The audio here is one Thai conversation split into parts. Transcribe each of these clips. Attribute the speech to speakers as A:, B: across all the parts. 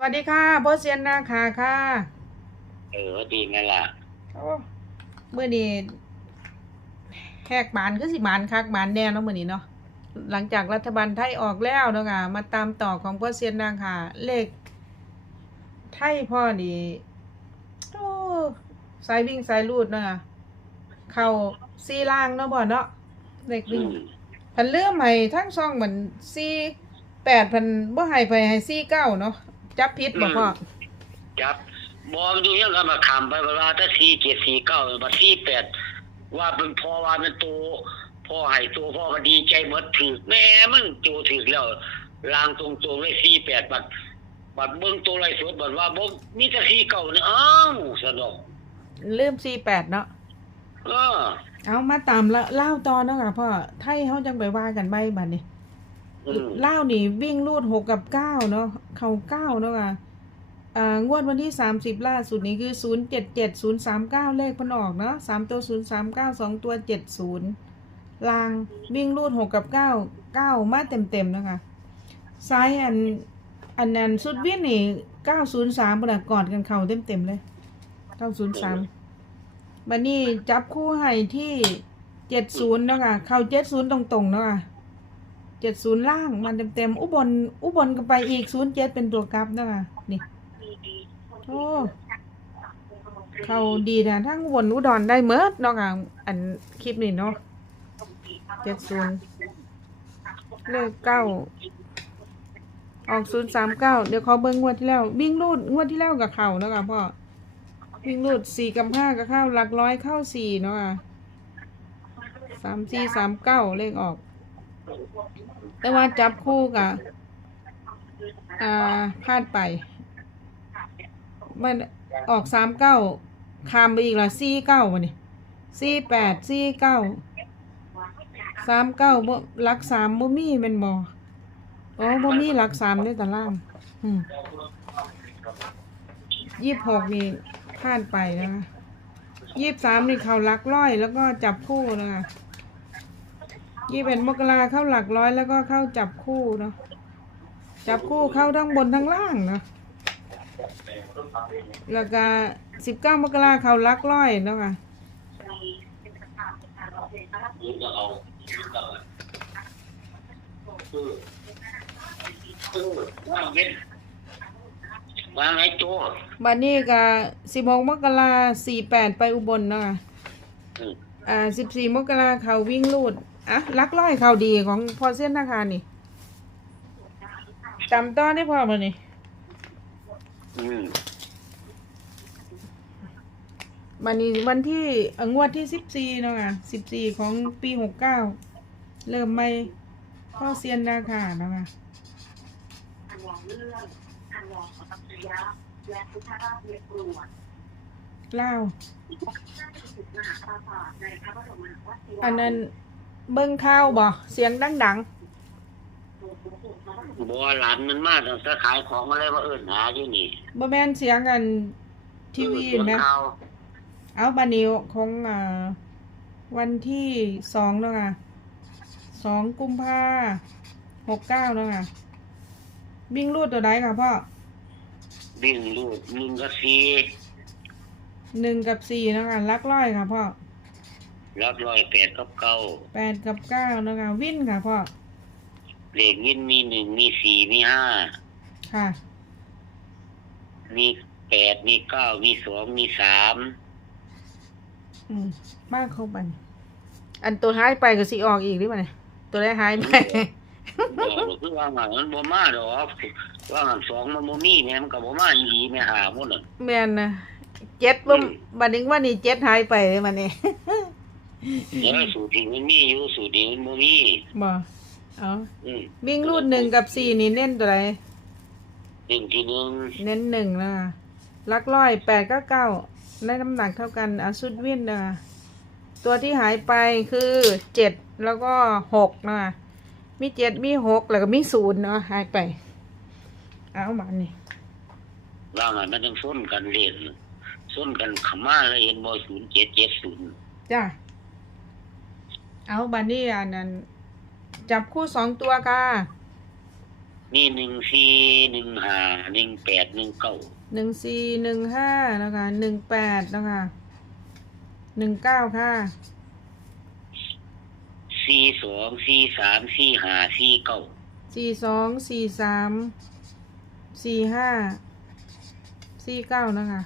A: สวัสดีค่ะพ่อเซียนนาคาค่ะ
B: เออดีไงล่ะ
A: โอ้เมื่อนี้แหกบานก็สิบานคักบานแน่เนาะมื่อนี้เนาะหลังจากรัฐบาลไทยออกแล้วเนาะค่ะมาตามต่อของพ่อเซียนนาคาเลขไทยพ่อนี่โอ้สายวิ่งสายรูดเนาะค่ะเข้าซีล่างเนาะบ่เนาะเลข
B: อื
A: วิ่ง
B: ม
A: พันเลื่อมให้ทั้งช่องเหมือนซีแปดพันบ่ให้ไปให้ซีเก้าเนาะ จับพิษบ่พ่อ
B: จับบอกดูยังก็มาขำไปเวลาถ้าสี่เจ็ดสี่เก้าบัดสี่แปดว่าเป็นพอว่าเป็นตัวพ่อให้ตัวพ่อก็ดีใจหมดถือแม่มึงตัวถือแล้วลางตรงตัวเลยสี่แปดบัดบัดเบิ้งตัวไรสดบัดว่าบ่มีแต่สี่เก้านี่อ้าวสะดอก
A: ลืมซีแปดเนาะ
B: เออ
A: เอามาตามละเล่าวตอนเนาะค่ะพ่อไทยเขาจังไปว่ากันใบบัดนี้
B: อืม
A: เล่านี่วิ่งรูดหกกับเก้าเนาะเข้าเก้าเนาะค่ะอ่างวดวันที่สามสิบล่าสุดนี้คือศูนย์เจ็ดเจ็ดศูนย์สามเก้าเลขมันออกเนาะสามตัวศูนย์สามเก้าสองตัวเจ็ดศูนย์ลางวิ่งรูดหกกับเก้าเก้ามาเต็มเต็มเนาะคะซ้ายอันอันนั้นสุดวิ่งนี่เก้าศูนย์สามประดักกอดกันเข่าเต็มเต็มเลยเก้าศูนย์สามบันนี้จับคู่ให้ที่เจ็ดศูนย์เนาะคะเข้าเจ็ดศูนย์ตรงๆเนาะค่ะ เจ็ดศูนย์ล่างมันเต็มๆอุบลอุบลก็ไปอีกศูนย์เจ็ดเป็นตัวกลับเนาะคะนี่โอ้เขาดีนะทั้งอุบลอุดรได้เมิดนาะค่ะอันคลิปนี้เนาะเจ็ดศูนย์เลขเก้าออกศูนย์สามเก้าเดี๋ยวเขอเบิ้งงวดที่แล้ว วิ่งรูดงวดที่แล้วกับเข่าเนาะค่ะพ่อวิ่งรูดสี่กับห้าก็เข้าหลักร้อยเข้าสี่เนาะค่ะสามสี่สามเก้าเลขออก แต่ว่าจับคู่กับอ่าพลาดไป มันออกสามเก้าคามไปอีกละสี่เก้าวันนี้สี่แปดสี่เก้าสามเก้าบ่หลักสามบ่มีเป็นบ่อ๋อบ่มีหลักสามในตารางอืมยี่สิบหกนี่พลาดไปนะคะยี่สิบสามนี่เขาลักร้อยแล้วก็จับคู่นะคะ ยี่สิบเอ็ดมกราเข้าหลักร้อยแล้วก็เข้าจับคู่เนาะจับคู่เข้าทั้งบนทั้งล่างเนาะแล้วก็สิบเก้ามกราเขาหลักร้อยเนาะค่ะ
B: ว่างเย็นวางไอ้ตัว
A: บัดนี้ก็สิบหกมกราสี่แปดไปอุบลเนาะค่ะ
B: อืม
A: อ่าสิบสี่มกราเขาวิ่งลูด อะลักร้อยเขาดีของพอเส้นนะคะนี่จำต้อนได้พอมานี่
B: อืม
A: วันนี้วันที่เอ่องวดที่สิบสี่เนาะค่ะสิบสี่ของปีหกเก้าเริ่มไม่พ่อเซียนนาคาเนาะค่ะ
C: อันวองเรื่องอันวองของตัพยะและพุทธราชเรียกรวด
A: เล่าว
C: ที่พบหน้าที่สุดมหาปราสาทในพระบรมราชวัง
A: อันนั้น เบิ้งข้าวบ่เสียงดัง
B: บัวหลานมันมาตั้งแต่ขายของมาเลยว่าเอิญหาอยู่นี่
A: ๆบ่แม่นเสียงกันทีวี
B: เออ
A: ไหม
B: เสียงข่าว
A: เอาบันนี้ของอ่าวันที่สองเนาะค่ะสองกุมภาหกเก้าเนาะค่ะวิ่งรูดตัวใดค่ะพ่อ
B: วิ่งลูกหนึ่งกับสี่
A: หนึ่งกับสี่เนาะค่ะลักร้อยค่ะพ่อ
B: รับรอยแปดกับเก้า
A: แปดกับเก้าเนาะค่ะวิ่นค่ะพ่อ
B: เลขวินมีหนึ่งมีสี่มีห้า
A: ค่ะ
B: มีแปดมีเก้ามีสองมีสาม
A: อืมมากเข้าไป อันตัวท้ายไปก็สิออกอีกหรือเปล่าเนี่ยตัวแรกหายไป
B: บอกคือว่ามันมันบ่มาดอกว่ามันสองมันบ่มีแม่มันก็บ่มาอีหลีแม่หาหมดน่ะ
A: แม่นนะเจ็ดบ่
B: อืม
A: บัดนี้ว่านี่เจ็ดหายไปเลยมันนี่
B: เดี๋ยวสูตรที่มันมีอยู่สูตรนี้มันบ่มี
A: บ่เอา
B: อืม
A: วิ่งรูดหนึ่งกับสี่นี่เน้นตัวไหน
B: หนึ่งที่หนึ่ง
A: เน้นหนึ่งนะลักร้อยแปดก็เก้าได้น้ำหนักเท่ากันเอาสุดวิ่นนะตัวที่หายไปคือเจ็ดแล้วก็หกนะมีเจ็ดมีหกแล้วก็มีศูนย์เนาะหายไป เอามานี่
B: ว่ามันมันต้องส้นกันเรียนส้นกันขมาเลยเห็นบ่ศูนย์เจ็ดเจ็ดศูนย์
A: จ้า เอาบันนี่อันนั้นจับคู่สองตัวค่ะ
B: นี่หนึ่งสี่หนึ่งห้าหนึ่งแปดหนึ่งเก้า
A: หนึ่งสี่หนึ่งห้านะคะหนึ่งแปดนะคะหนึ่งเก้าค่ะ
B: สี่สองสี่สามสี่ห้าสี่เก้า
A: สี่สองสี่สามสี่ห้าสี่เก้านะคะ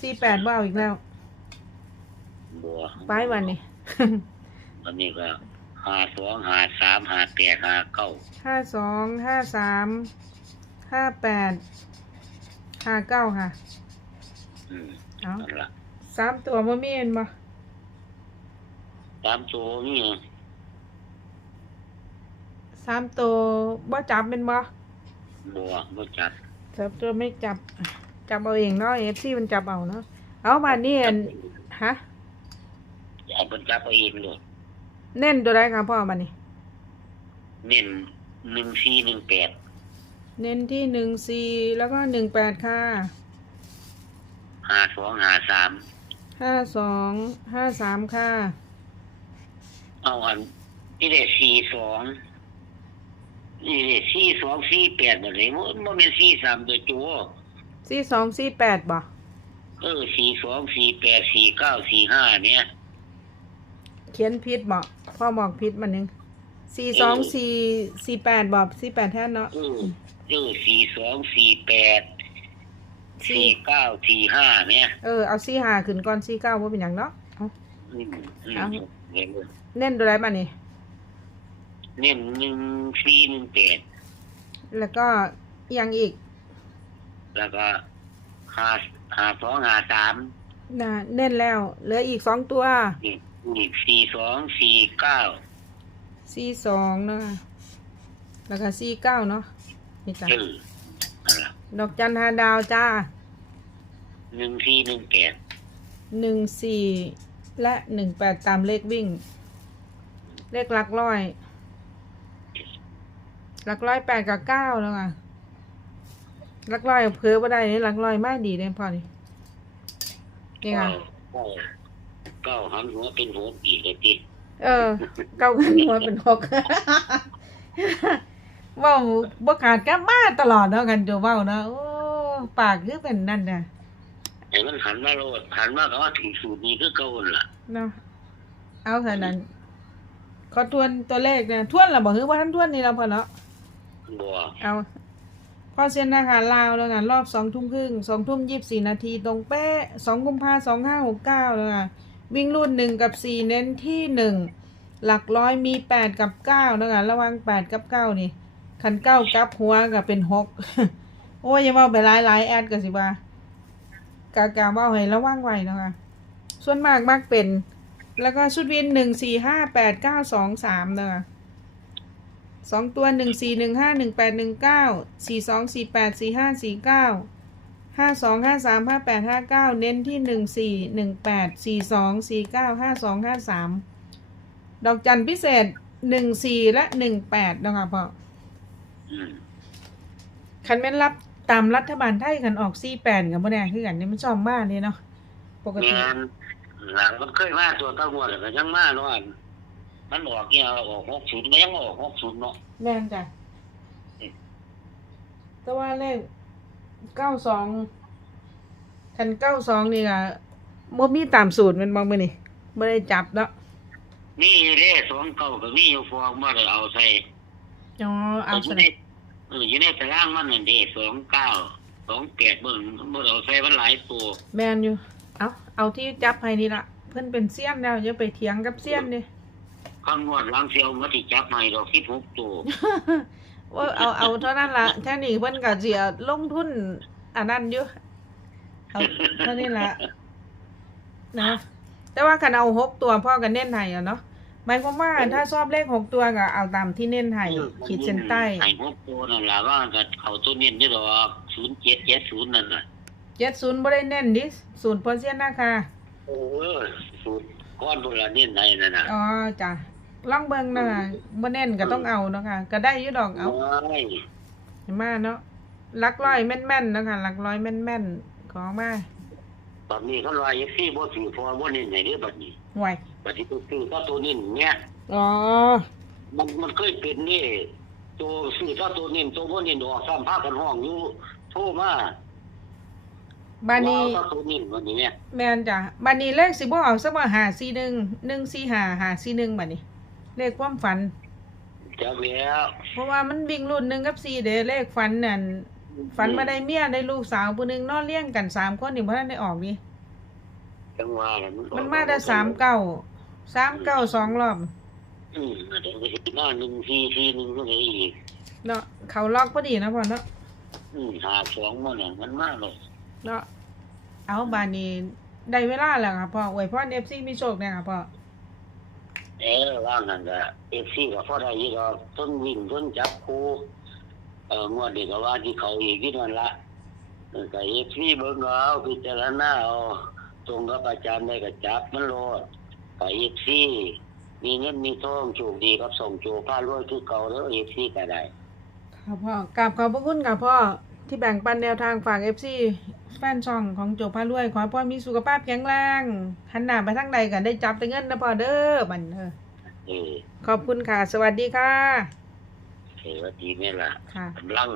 A: สี่แปดเบ้าอีกแล้ว
B: บัว
A: ไปวันนี้
B: วันนี้ก็ห้าสองห้าสามห้าแปดห้าเก้า
A: ห้าสองห้าสามห้าแปดห้าเก้าค่ะ
B: อืม
A: เอา
B: นั่นละ
A: สามตัวบ่มีเห็นบ่
B: สามตัวนี่
A: สามตัวบ่จับเป็นบ่
B: บัวบัจัด
A: สามตัวไม่จับ จับเอาเองเนาะเอฟซีมันจับเอาเนาะเอามานี่อันฮะ
B: เอาบัจับเอาเองเลย
A: เน้นตัวใดครับพ่อมานี่
B: เน้นหนึ่งสี่หนึ่งแปด
A: เน้นที่หนึ่งสี่แล้วก็หนึ่งแปดค่ะ
B: ห้าสองห้าสาม
A: ห้าสองห้าสามค่ะ
B: เอาอันนี่ได้สี่สองนี่ได้สี่สองสี่แปดหมดเลยมันมันเป็นสี่สามตัวจัว
A: สี่สองสี่แปดบ่
B: เออสี่สองสี่แปดสี่เก้าสี่ห้าเนี่ย
A: เขียนผิดบ่พ่อบอกผิดมาหนึ่งสี่สองสี่สี่แปดบ่สี่แปดแทนเนาะ
B: เออเออสี่สองสี่แปดสี่เก้าสี่ห้าเนี่ย
A: เออเอาสี่ห้าขึ้นก่อนสี่เก้าว่าเป็นอย่างเนาะเอา
B: อืมอืม
A: เอา
B: เห็นเลย
A: เน้นตัวใดมานี่
B: เน้นหนึ่งสี่หนึ่งแปด
A: แล้วก็อีกอยังอีก
B: แล้วก็ห้าห้าสองห้าสาม
A: นะเน้นแล้ว เหลืออีกสองตัว
B: นี่ นี่สี่สองสี่เก้า
A: สี่สองเนาะแล้วก็สี่เก้าเนาะนี่จ้ะ
B: เออนั่นล่ะ
A: ดอกจันทาดาวจ้า
B: หนึ่งสี่หนึ่งแปด
A: หนึ่งสี่และหนึ่งแปดตามเลขวิ่ง เลขหลักร้อย หลักร้อยแปดกับเก้าแล้วอะหลักร้อยเพิ่มว่าได้นี่หลักร้อยมากดีเลยพอนี่นี่ค่ะ
B: เก้าเก้า หันหัวเป็นหัวปีกเลยที
A: เออ เก้ากันหัวเป็นหกเว้าบ่ขาดกันมาตลอดเนาะกันจะเว้าเนาะโอ้ปากคือเป็นนั่นน่ะ
B: ไอ้มันหันมาโลดหันมาก็ว่าถึงสูตรนี้คือเก่าหั่นล่ะ
A: เนาะเอาเท่านั้นขอทวนตัวเลขเนี่ยทวนหรือบอกคือว่าท่านทวนนี่เราพอเนาะ
B: บัว
A: เอาพอเซ็นนะคะลาวแล้วกันรอบสองทุ่มครึ่งสองทุ่มยี่สิบสี่นาทีตรงเป๊ะสองกุมภาสองห้าหกเก้าแล้วค่ะ วิ่งรุ่นหนึ่งกับสี่เน้นที่หนึ่งหลักร้อยมีแปดกับเก้าแล้วกันระวังแปดกับเก้านี่คันเก้ากับหัวกับเป็นหกโอ้ยยังว่าไปหลายหลายแอดกันสิว่ากากาว่าให้ระวังไว้นะคะส่วนมากมักเป็น แล้วก็ชุดวินหนึ่งสี่ห้าแปดเก้าสองสามเนาะสองตัวหนึ่งสี่หนึ่งห้าหนึ่งแปดหนึ่งเก้าสี่สองสี่แปดสี่ห้าสี่เก้า ห้าสองห้าสามห้าแปดห้าเก้าเน้นที่หนึ่งสี่หนึ่งแปดสี่สองสี่เก้าห้าสองห้าสามดอกจันพิเศษหนึ่งสี่และหนึ่งแปดนะคะพ่อ
B: อืม
A: คันแม่นรับตามรัฐบาลไทยคันออกสี่แปดกับโมแดงคือกันเนี่ยมันชอบมากเลยเนาะปกติ
B: แม่นหลังมันเคยมาตัวตั้งหัวแล้วก็ยังมาเนาะอันมันออกเนี่ยออกหกศูนย์ก็ยังออกหกศูนย์เนาะ
A: แม่นจ้ะแต่ว่าเลข เก้าสองคันเก้าสองนี่ก็บ่มีตามสูตรแมันบางมือนี่ไม่ได้จับเนาะ
B: มีเด้สองเก้าก็มีอยู่ฟองมาได้เอาใส่
A: อ๋อเอา
B: อ
A: ส
B: ยู่
A: น
B: ในเอออยู่ในตารางมันนั่นเด้สองเก้าสองแปดเบิ่งบ่ได้เอาใส่มันหลายตัว
A: แมนอยู่ เอาเอาที่จับให้นี่ละเพื่อนเป็นเซียนแล้วอย่าไปเถียงกับเซียนนี่
B: คำนวณหลังเสียวมาที่จับให้ดอกสิบหกตัว
A: ว่าเอาเอาเท่านั้นละแค่นี้เพื่อนก็เสียลงทุนอันนั้นอยู่เอาเท่านี้ละนะแต่ว่าคันเอาหกตัวพ่อกันเน้นไห้อะเนาะหมายความว่าถ้าชอบเลขหกตัวก็เอาตามที่เน้นไห้ขีดเส้นใต้
B: ไอ้พวกตัวนั่นล่ะว่าก็เขาตัวเน้นอยู่ดอกศูนย์เจ็ดเจ็ดศูนย์นั่นน่ะ
A: เจ็ดศูนย์บ่ได้เน้นดิศูนย์เปอร์เซ็นต์นะคะ
B: โอ้ยสูตรก้อนพวกละเน้นในนั่นน่ะ
A: อ๋อจ้ะ ลองเบิ่งเนาะค่ะบ่เน้นก็ต้องเอาเนาะค่ะก็ได้อยู่ดอกเอา
B: ไม่
A: เห็นมาเนาะหลักร้อยแม่นๆเนาะค่ะหลักร้อยแม่นๆของมา
B: ตอนนี้เขาลอยยังซี่บ่ถือพอบ่เน้นในเด้อบัดนี้
A: ไหว
B: บัดนี้ตัวซื้อก็ตัวเน้นเนี่ย
A: อ๋อ
B: มันมันเคยเป็นนี่ตัวซื้อถ้าตัวนิ่มตัวบ่นิ่มดอกซ้ำพากันห้องอยู่โทรมา
A: บานนี้
B: ว่าถ้าตัวนิ่มวันนี้เนี่ย
A: แม่นจ้ะบานนี้เลขสิบ่เอาซะว่าหาสี่หนึ่งหนึ่งสี่หาหาสี่หนึ่งบัดนี้ เลขความฝัน
B: จะแล้ว
A: เพราะว่ามันวิ่งรุ่นหนึ่งกับสี่เด้เลขฝันนั่นฝันมาได้เมียได้ลูกสาวผู้หนึงนอนเลี้ยงกันสามคนนี่บ่ทันได้ออกนี่
B: จังหวะน่ะ
A: มันมาได้สามเก้าสามเก้าสองรอบ
B: อืมเดี๋ยวก็สิมาหนึ่งทีทีหนึ่งก็ได้อีก
A: เนาะเขาล็อกพอดีนะพ่อเนาะ
B: อืมหาสองมันน่ะมันมาเลย
A: เนาะเอาบานนี้ได้เวลาแล้วค่ะพ่ออวยพร FC มีโชคเนี่ยค่ะพ่อ
B: เออว่างนั่นก็เอฟซีก็พอได้อยู่ดอกต้นวิ่งต้นจับคู่เอองวดนี้ก็ว่าที่เขาอีกที่นั่นละเออก็เอฟซีเบิ่งเอาพิจารณาเอาตรงกับอาจารย์ได้ก็จับมันโลดก็เอฟซีมีเงินมีทองโชคดีกับส่งโจพารวยคือเก่าเด้อเอฟซีก็ได้
A: ค่ะพ่อกราบขอบพระคุณค่ะพ่อที่แบ่งปันแนวทางฝาก FC แฟนช่องของโจพารวย ขอให้พ่อมีสุขภาพแข็งแรงหันหน้าไปทางใดกันได้จับแต่เงินนะพ่อเด้อบันเด้อ
B: เออ
A: ขอบคุณค่ะ สวัสดีค่ะ
B: เออว่าดีแม่ล่ะ
A: ค่ะ
B: กำลัง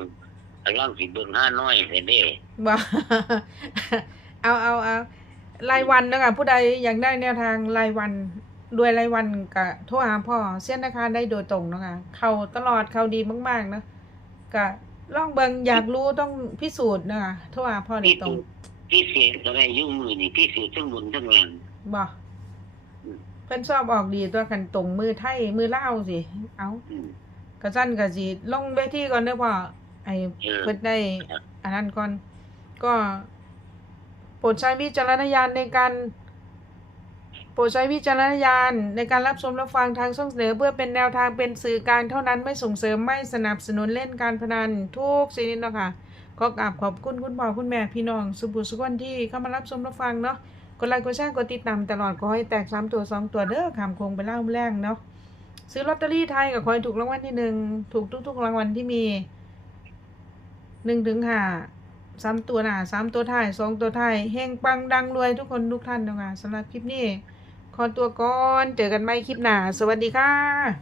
B: กำลังสิเบิ่งห้าน้อยเห็นเด้
A: บ่เอาเอาเอารายวันนะคะผู้ใดอยากได้แนวทางรายวันด้วยรายวันก็โทรหาพ่อเส้นราคาได้โดยตรงเนาะคะเข้าตลอดเข้าดีมากๆเนอะก็ ลองเบิงอยากรู้ต้องพิสูจน์นะคะโทรหาพ่อโด
B: พี่
A: ยตร
B: ตุ
A: ง
B: พี่เสียก็ได้อยุ่งมือนี่พี่เสียทั้งบนทั้งล่าง
A: บ่เพิ่นชอบออกดีตัวกันตรงมือไทยมือลาวสิ เอา
B: อืม
A: กระสั้นกระสิลงเวทีก่อนเด้อพ่อไอ้
B: เออ
A: เพิ่นได้
B: ครับ
A: อันนั้นก่อนก็โปรดใช้วิจารณญาณในการโป รดใช้วิจารณญาณในการรับชมรับฟังทางช่องเสนอเพื่อเป็นแนวทางเป็นสื่อการเท่านั้นไม่ส่งเสริมไม่สนับสนุนเล่นการพนันทุกชนิดเนาะค่ะก็กราบขอบคุณคุณพ่อคุณแม่พี่น้องสุบุสุกคนที่เข้ามารับชมรับฟังเนาะกดไลค์กดแชร์กดติดตามตลอดขอให้แตกสามตัวสองตัวเด้อขามคงไปเล่าแรงเนาะซื้อลอตเตอรี่ไทยกับขอให้ถูกรางวัลที่หนึ่งถูกทุก ๆ รางวัลที่มีหนึ่งถึงห้าสามตัวหนาสามตัวท้ายสองตัวท้ายเฮงปังดังรวยทุกคนทุกท่านเนาะค่ะสำหรับคลิปนี้ ขอตัวก่อน เจอกันใหม่คลิปหน้า สวัสดีค่ะ